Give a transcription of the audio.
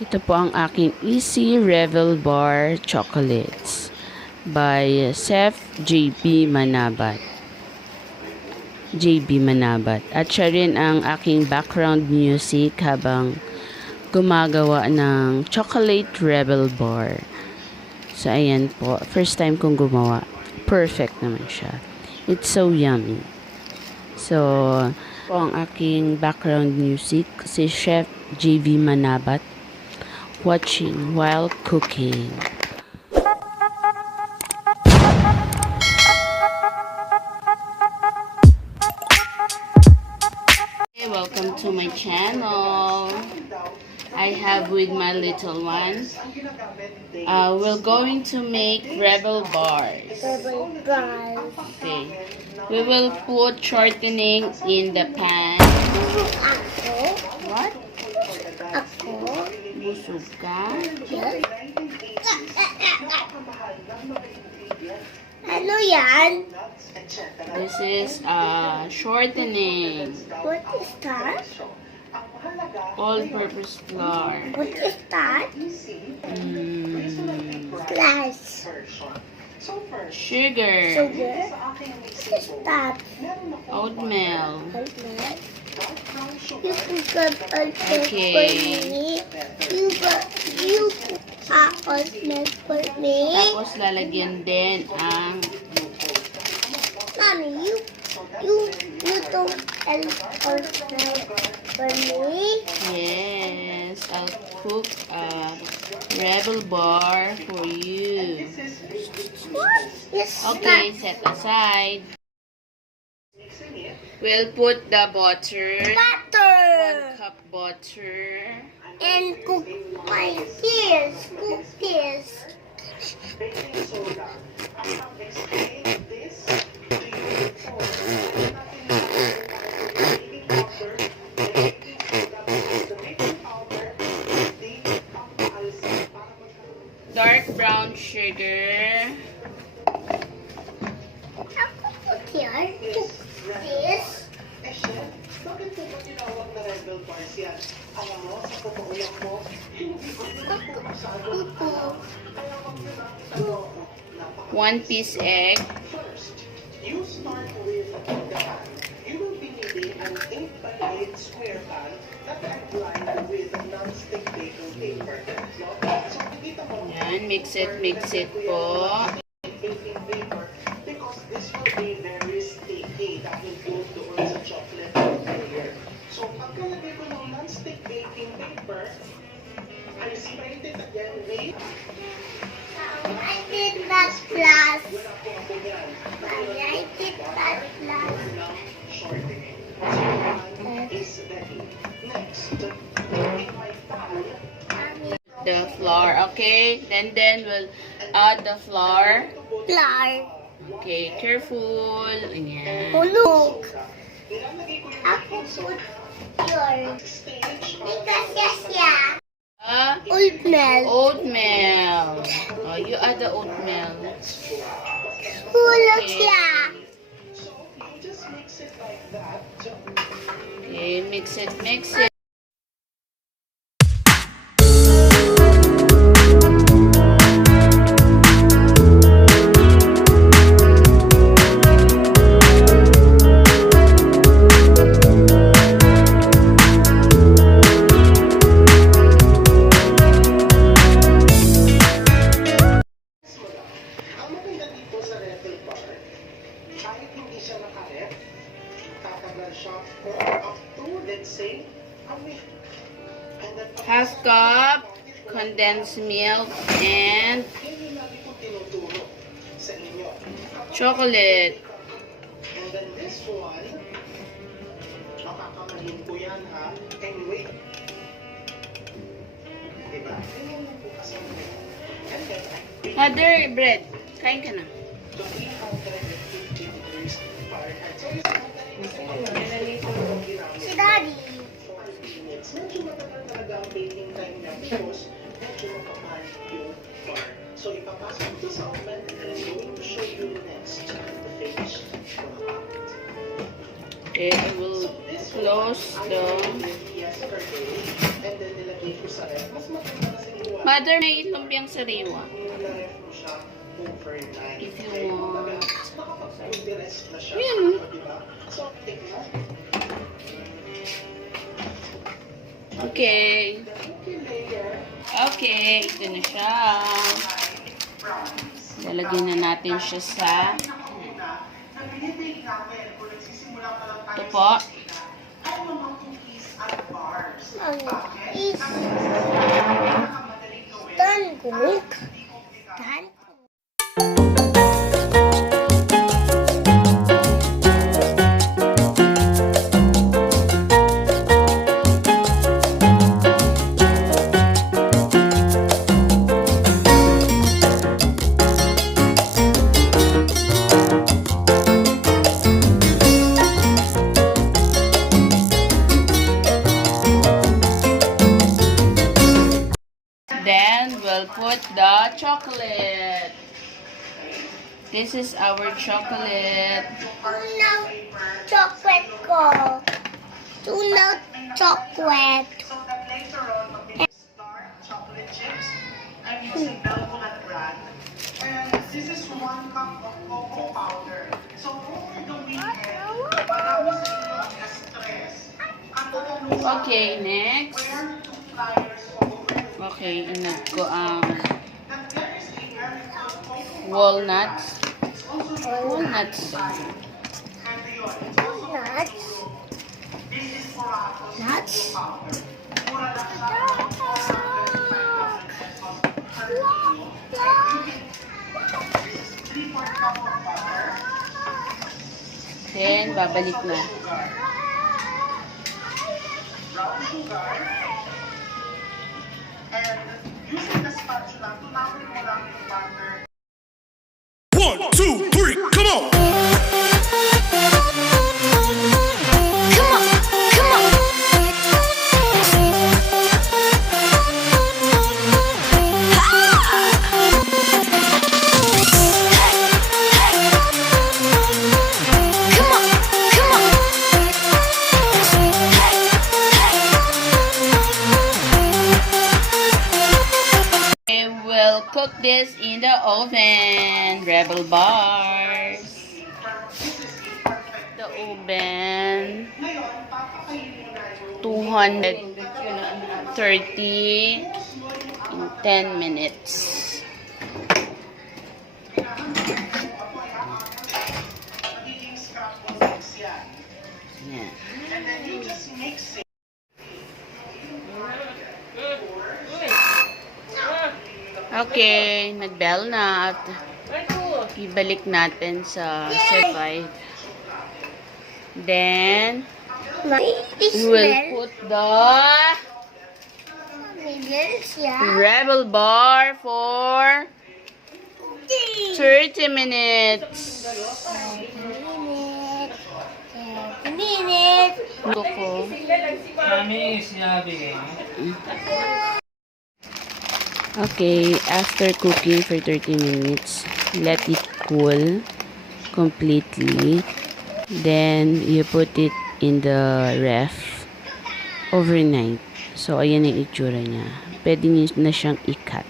Ito po ang aking Easy Revel Bar Chocolates by Chef Manabat. Manabat. At siya rin ang aking background music habang gumagawa ng chocolate Revel Bar. So, ayan po. First time kong gumawa. Perfect naman siya. It's so yummy. So, po ang aking background music, si Chef Manabat. Watching while cooking. Hey, welcome to my channel. I have with my little one. We're going to make Revel bars. Okay. We will put shortening in the pan. What? Busog ka? Ano yan? This is shortening. What is that? All-purpose flour. What is that? Glass. Sugar. Sugar. What is that? Oatmeal. You forgot oatmeal Okay. for me. You oatmeal for me. Tapos lalagyan din ang Mommy, you don't oatmeal for me. yes, I'll cook a Revel bar for you. What is Okay, that? set aside. We'll put the butter. Butter. 1 cup butter. And cook my ears. Cook this. Dark brown sugar. Ako put here. Cook this. Bakit po ba tinawag na Revel bars yan? Alam mo, sa totoo lang po, hindi ko pinapasado. Kaya wag nyo lang ano, 1 piece egg. First, you start with the pan. You will be needing an 8 by 8 square pan that I'm lined with non-stick baking paper. No? So, nakikita mo, Yan, mix it po. baking paper because this will be very sticky. That will go doon sa chocolate layer. So, pagkalagay ko ng non-stick baking paper, I spread it again with I did that class. wala po ako yan. Mommy, I did that class. Ng shortening. So, one is ready. Next, in my pan, Mommy, The flour, okay? Then we'll add the flour. flour. Okay, careful. Ayan. Hulog. nilalagay ko yung Ako put here. stage Because siya. Oatmeal. Oatmeal. Oh, you add the oatmeal. Hulog siya. So, you just mix it like that. Okay, mix it. Ang maganda dito sa Revel bar, kahit hindi siya nakarep, tatagal siya for up to, let's say, a week. And then, Half cup condensed milk and yun yung lagi ko tinuturo sa inyo. chocolate. And then this one, makakamahin ko yan ha. And wait. Diba? Ganyan lang po kasi. And then, Mother, bread. Kain ka na. to 350 degrees Fahrenheit. So, Si Daddy. 4 minutes. Medyo matagal talaga ang baking time niya because medyo makapal yung bar. So, ipapasok ito sa oven and I'm going to show you next the finished product. Okay, I will close the... Yesterday, and then nilagay ko sa ref, mas maganda na siguro. Mother, may lumpiang sariwa. Naka-ref mo siya overnight. If you want. Nakapag-rest na siya. Yun. Diba? So, take na. Okay. Layer. Okay, ito na siya. Lalagyan na natin siya sa Na binibig namin kung nagsisimula pa lang tayo ito po. ay mga cookies at bars. Bakit? Is Kasi pinakamadaling gawin done cook. hindi komplikado. Done. Then we'll put the chocolate. This is our chocolate. Tunaw chocolate ko. Tunaw chocolate. So that later on, mag-mix dark chocolate chips. I'm using Belmonat brand. And this is 1 cup of cocoa powder. So over the weekend, marami sa inyo ang stress. Ang tatanungin, Okay, next. where to flyers over the weekend? Okay, inag ko ang That there is a very good cocoa walnuts. It's also Walnuts. and yun, it's also Nuts. this is Moraco's Nuts. cocoa powder. Mura lang siya, 425 pesos per kilo. This is 3/4 cup of butter. Then, babalik na. Sugar. Brown sugar. And using the spatula, tunawin mo lang yung butter. 1, 2, 3, come on! Come on, come on. Come on, come on. We will cook this in the oven. Revel bars. The oven. Ngayon, papakainin mo na yung 230 in 10 minutes. magiging scrambled eggs yan. Yan. And then you just mix it. Okay, nag-bell na at ibalik natin sa survive. Then, This we will smell. put the Noodles, yeah. Revel bar for 30 minutes. Minute. Coco. Okay, after cooking for 30 minutes, let it cool completely. Then, you put it in the ref overnight. So, ayan ang itsura niya. Pwede niyo na siyang i-cut.